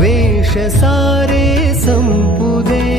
वेष सारे सम्पुदे